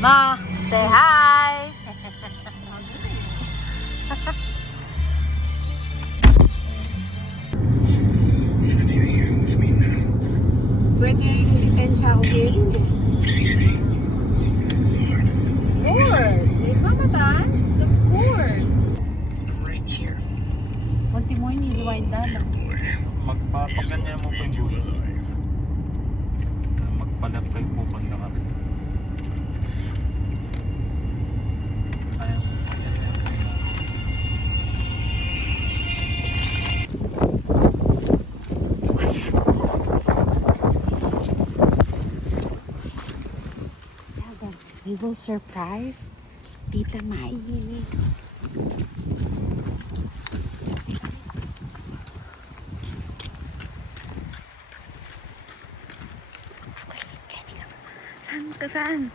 Ma, say hi! Pwede yung lisensya ko ngayon eh. Of course! In Mama Dance, of course! Kunti mo yung niliwind na. Magpapaganyan mo po yung buwis. Magpalap kayo po banda ka rin. Ayaw. We will surprise Tita Mai. Saan ka saan?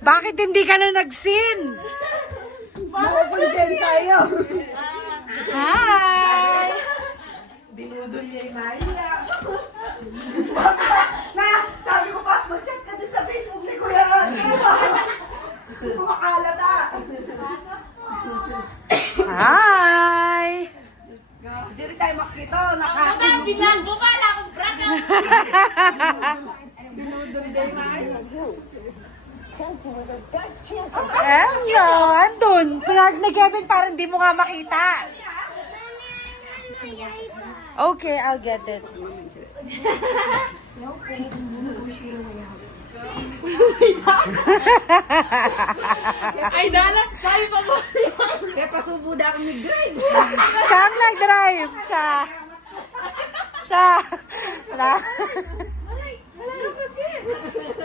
Bakit hindi ka na nag-sin? Makukonsen tayo. Hi! Binudol niya yung Maya. Na, sabi ko pa, mag-chat ka doon sa Facebook ni Kuya. Kumakalat ah. Hi! Hindi rin tayo makito. Bilang, bumala akong brata! Binudol niya yung Maya. Hello! Andun! Pinag ni Kevin parang di mo nga makita. Okay, I'll get it. Ay, Dana! Sabi pa mo! Kaya pasubo na akong nag-drive. Siya ang nag-drive. Siya. Wala.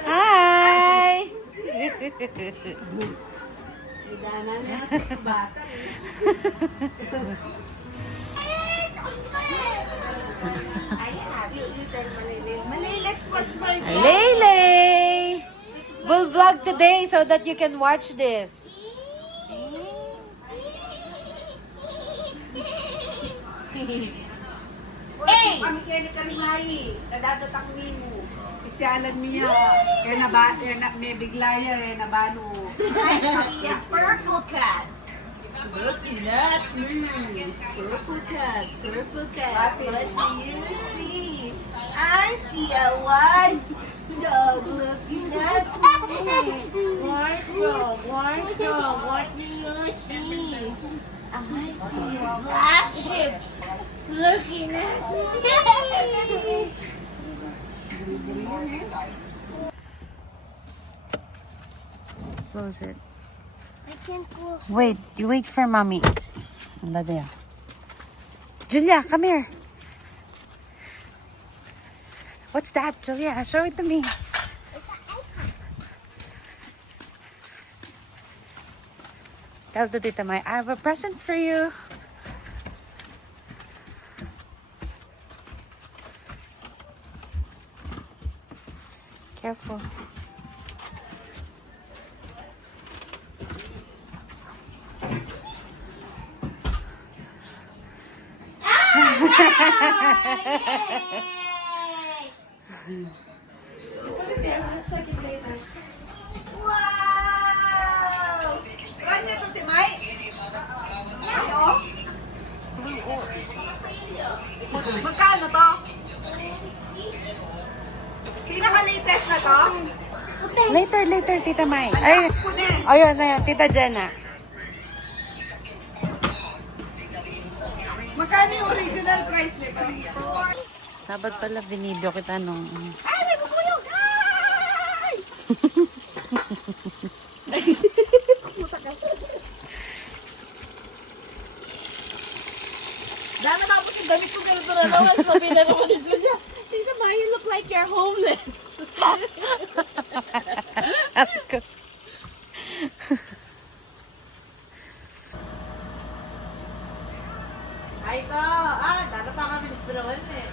Hi! Idanan niya kasi sa bata. Malay, let's watch my Lele! We'll vlog today so that you can watch this. Hey! Kami kaya ni Karimay. Nadadatang mo. Isyalan niya. Kaya may biglaya eh, nabano. I see a purple cat. Looking at me! Purple cat! Purple cat! What do you see? I see a white dog looking at me. White dog, what do you see? I see a black sheep looking at me. Close it. I can't go. Wait, you wait for mommy. Anda there. Julia, come here. What's that, Julia? Show it to me. Tell to Tita Mai, I have a present for you. Careful. Here, Tita Mai. Ay, ayun, ayun, Tita Jenna. Magkano yung original price nito? Dapat pala binidyo kita nung... Ay, may bubuyog! Ay! Dahil natapos yung damit ko, ganito na naman. Sabi na naman ni Julia, Tita Ma, you look like you're homeless. Ay, ito. Dano pa kami nispirawan eh.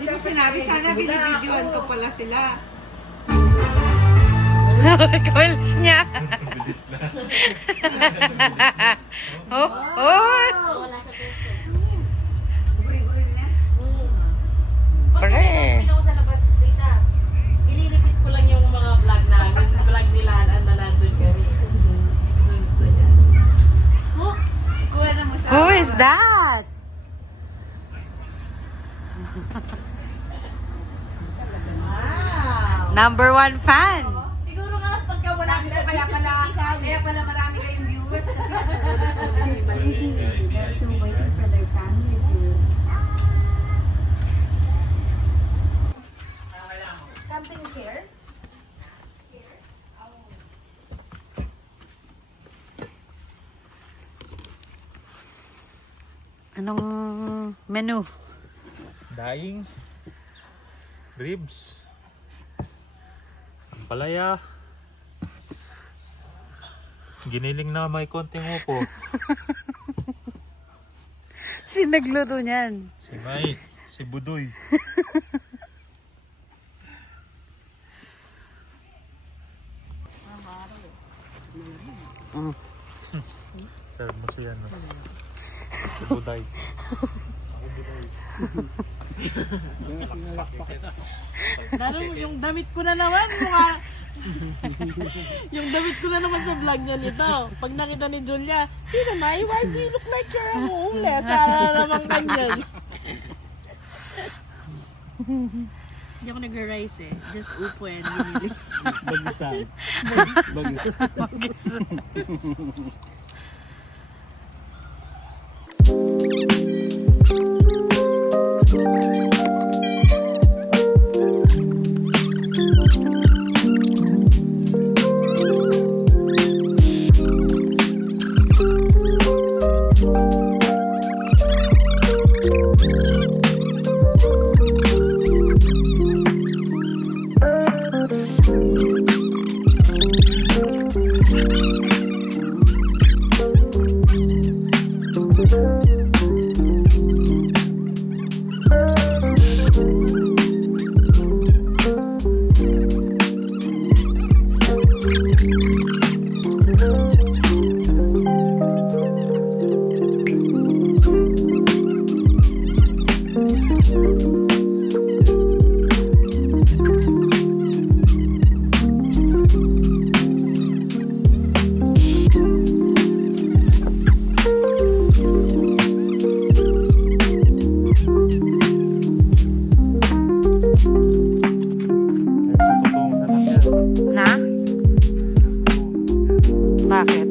Di mo sinabi, sana binibidyoan ko pala sila. Calls niya. Bilis na. Oh, oh. Wala sa test. Correct. Pag sa labas, Tita, iniripit ko lang yung mga vlog namin. Vlog nila, na nandun kami. Gusto niya. Oh, kuha na mo siya. Who is that? Wow. Number 1 fan. Siguro nga pagka wala kaya pala marami kayong viewers kasi natutulog yung balik. Camping chair? Anong menu? Daing. Ribs. Palaya. Giniling na may konting upo. Sino nagluto niyan? Si May. Si Budoy. Serve mo siya, no? Si Buday. Yung damit ko na naman, yung damit ko na naman sa vlog niya nito. Pag nakita ni Julia, Tita Mai, why do you look like you're homeless? Sana naman ganyan. Hindi ako nag-rice eh. Just upo and binili. Bagisan. Bagisan. Na? Bakit?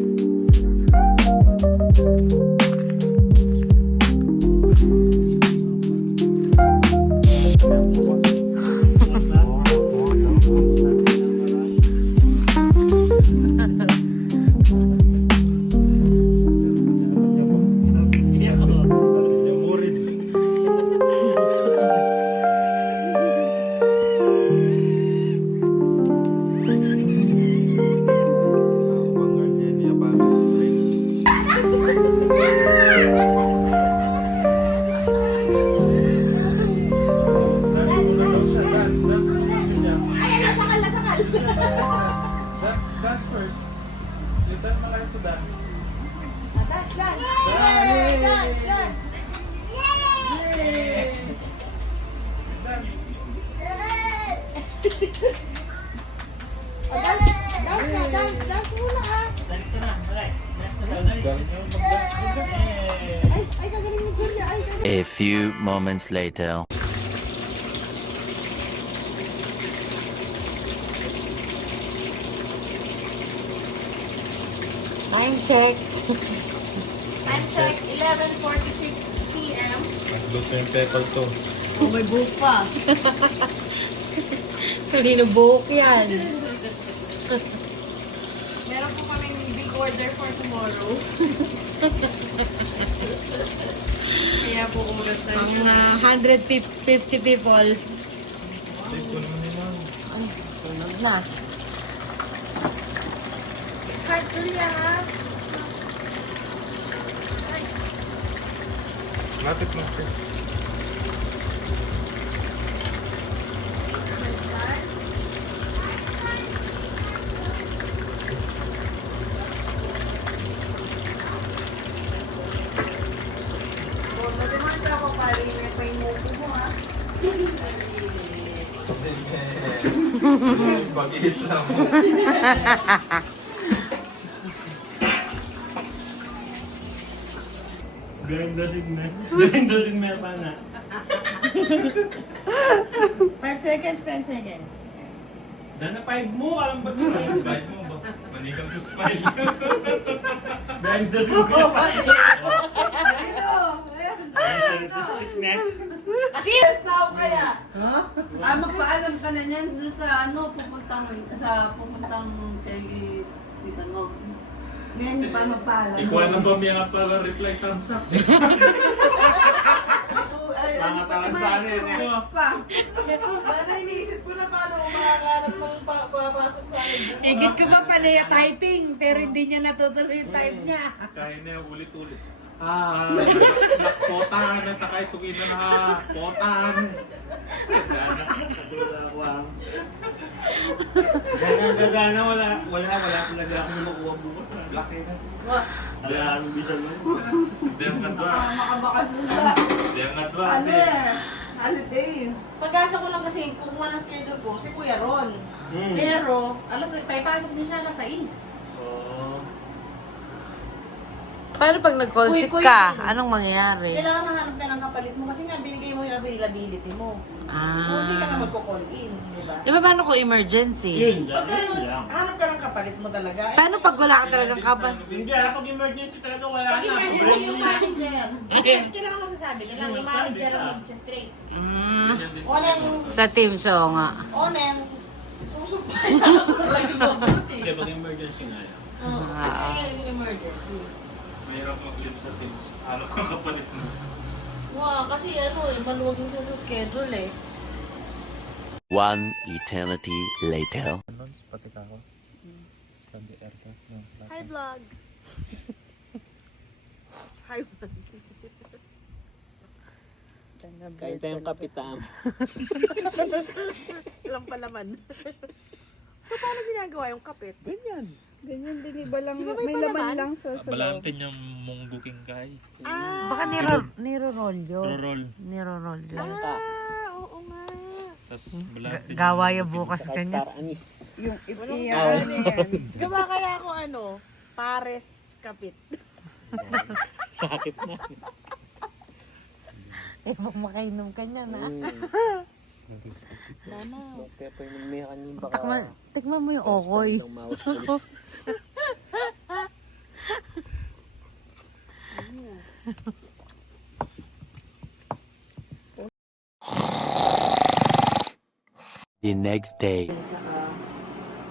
Dance first. Return mo kayo to dance. Dance muna ah. Ay, kagaling ni Julia. Ay, kagaling. A few moments later. Time check. Time check, 11:46 p.m. Nagluto yung pepper to. Oh, may buhok pa. Hindi na buhok yan. Meron po kaming big order for tomorrow. Kaya po kumaganda Ang 150 people. Hindi ko naman nila. Tunog na. It's hard to react. Lapit mo siya. Madimanda ako pare, may muko mo ha. Pag-isa mo. Behind the scene na. Behind the scene may pa na. 5 seconds, 10 seconds. Dana 5 mo, alam ba ito? Bite mo ba? Manikang to smile. Behind the scene may pa na. Kasi tao kaya. Ha? Ah, magpaalam ka na niyan doon sa ano, pupuntang kay Tita Nog. Ngayon, hindi pa magpaalam. Ikuha ng bamya para reply thumbs up. Ano pa Tanga-tanga naman, eh. comments pa. Paano iniisip ko na paano kung makakalat ng papasok sa akin. Igit ko ba panaya typing, pero hindi niya natutuloy yung type niya. Kaya na yung ulit-ulit. Potahan na takay tukin na potahan. Gana, wala talaga ako makuha bukas. Laki na. Wala ang bisan mo. Hindi ang nga Makabakal nila. Hindi ang nga Ano eh? Holiday. Pag-asa ko lang kasi kung wala schedule ko, si Kuya Ron. Pero, pasok din siya alas 6. Paano pag nag-call sick Kuy-kuy ka? din. Anong mangyayari? Kailangan mahanap ka ng kapalit mo kasi nga binigay mo yung availability mo. So, hindi ka na magko-call in, di ba? Di ba paano kung emergency? Yun Pagka yun, hanap ka ng kapalit mo talaga. Paano pag wala ka talagang kabal? Hindi, pag emergency talaga wala Pag na. emergency yung manager. Kailangan magsasabi ka lang, yung manager ang mag-straight. O nang, Sa Teams, oo nga. susumpahin lang ako talaga mabuti. Hindi, pag emergency nga yan. Kaya yung emergency. Mahirap mag-live sa Teams. Alam ko kapalit mo. Wow, kasi maluwag mo siya sa schedule eh. One eternity later. Ano? Pati ka ako. Sabi Erta. Hi vlog! Hi vlog! Kahit tayong kapitan. Ilang palaman. So, paano ginagawa yung kapit? Ganyan. Ganyan din, iba lang, Di ba may laman lang sa Balantin yung munggo king kay. Baka niro-roll yun. Roll. Niro-roll yun. Oo nga. Tapos balantin Gawa yung bukas kanya. Yung ano yan. Gawa kaya ako pares kapit. Sakit na. Eh, pag makainom ka niya na. Kaya pa yung may kanin baka. Tikman mo yung okoy. The next day. Tsaka,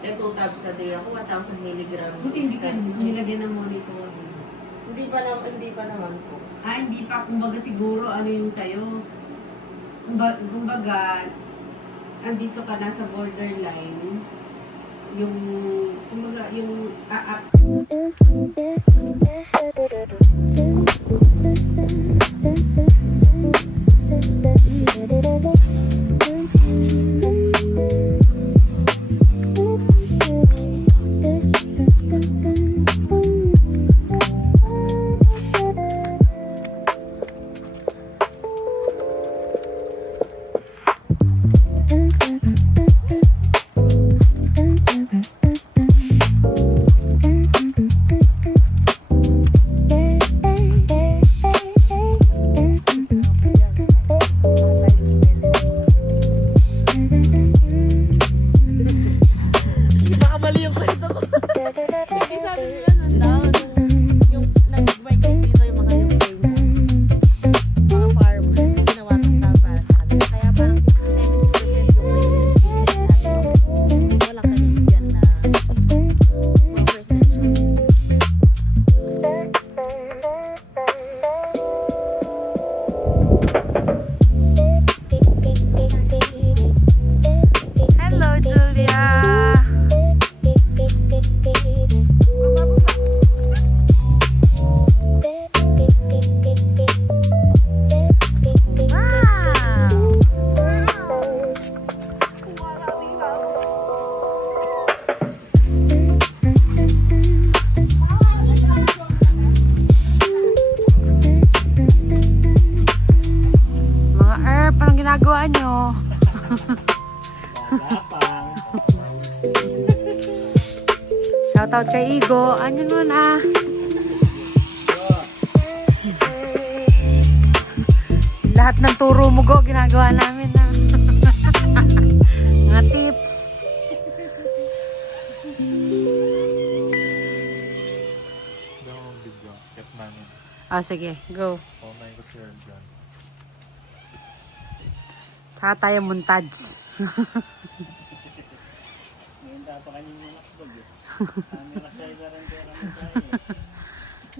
2 tabs a day ako, 1,000 milligram. Buti hindi ka nilagyan ng monitor. Hindi pa naman po. Hindi pa. Kumbaga siguro ano yung sa'yo. Kumbaga, andito ka na sa borderline. Yung, kumbaga, yung Baka mali yung kwento ko. Hindi sabi nila nandun. Shoutout kay Igo. Ano nun Lahat ng turo mo go, ginagawa namin na. Mga tips. Daw ang video. Check namin. Sige, go. Oh my God, sir. Dyan. Tsaka tayo montage. Ngayon tapakanin mo nakbag eh. Camera sa'yo na rin pera mo tayo eh.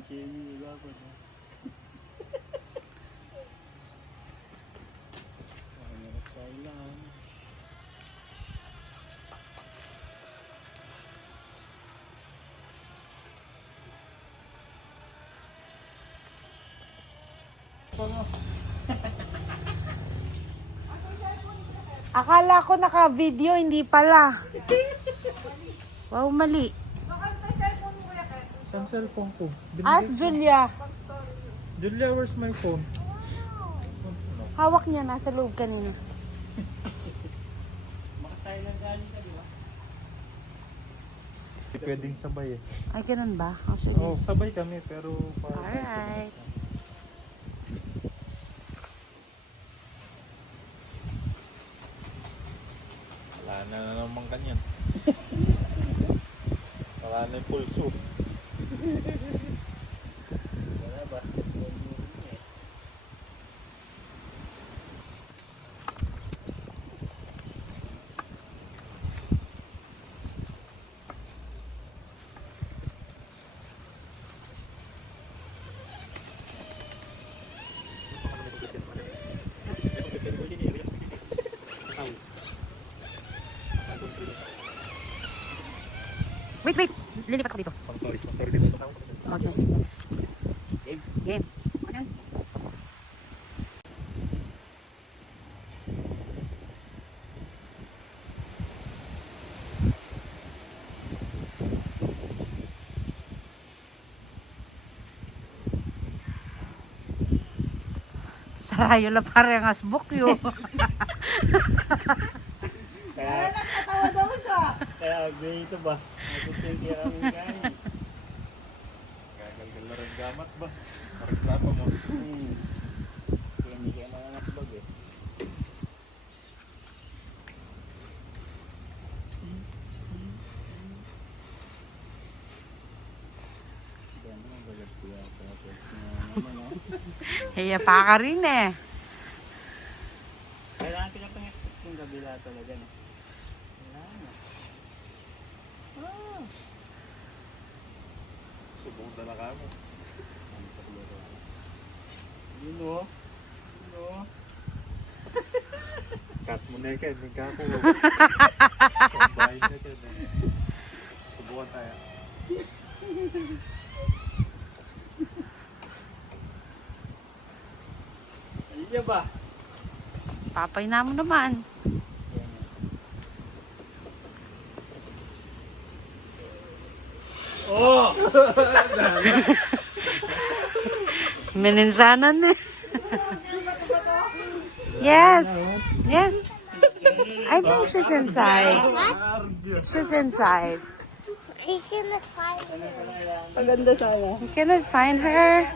Kaya yung iba ko na. Camera sa'yo lang. Akala ko naka-video, hindi pala. Wow, mali. Saan cellphone ko? Ask Julia. Julia, where's my phone? Hawak niya, nasa loob kanina. Makasilent galing ka, di ba? Pwedeng sabay eh. Ay, ganun ba? Sige. Oh, sabay kami pero Alright. Wala na naman kanyan. Wala na yung pulso. Wala, basketball mo rin eh. Wait. Lilipat ko dito. Pang-story dito. Okay. Game. Sarayo la parang asbok yun. Kaya, kaya ito ba? Nagtutigil kami kain. Gagal na rin gamat ba? Reklamo mo. Kaya hindi kayo mga nakbag eh. Kaya naman bagat ko yan. Hiya pa ka rin eh. Kailangan pinapang-accept yung kabila talaga no? Wala na. Subong talaga mo. Yun o. Cut mo na yan, hindi ka ako. Bahay na yan. Subukan tayo. Iya ba? Papay na mo naman. Oh! Meninsanan eh. Yes. I think she's inside. She's inside. You cannot find her. Maganda sana. You cannot find her.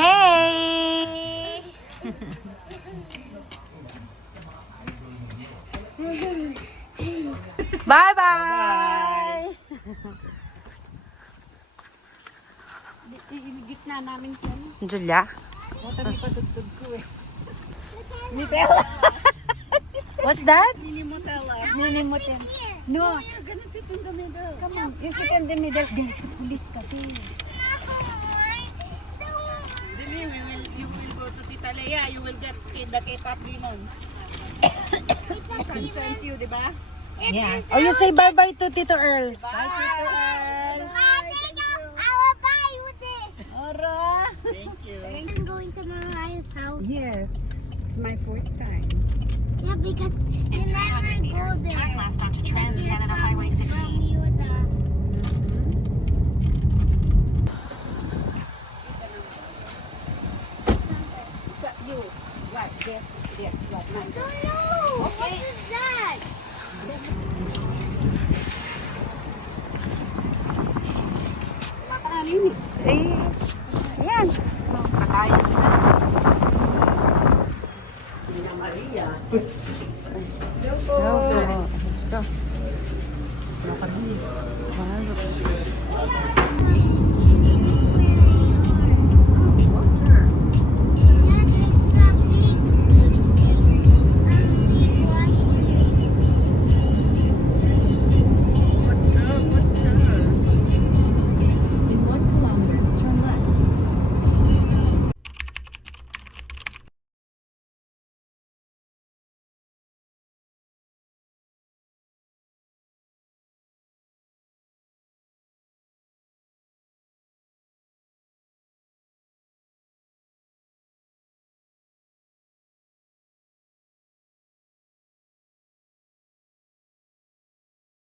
Hey! Bye-bye! Gitna namin siya. Julia? Tabi patugtog ko eh. What's that? Mini motel. No, you're gonna sit in the middle. Come on, you sit in the middle. Guys, police kasi. You will go to Tita Leia. You will get the K-pop demon. Consent you, di ba? Yeah. Oh, you say bye-bye to Tito Earl. Bye, Tito Earl. I will buy you this. Ora. I'm going to Mariah's house. Yes, it's my first time. Yeah, because you never go there. Turn left onto Trans-Canada Highway 16. You, what? Yes, what? Mine. Don't know. What is that? Eh, yan. Let's go.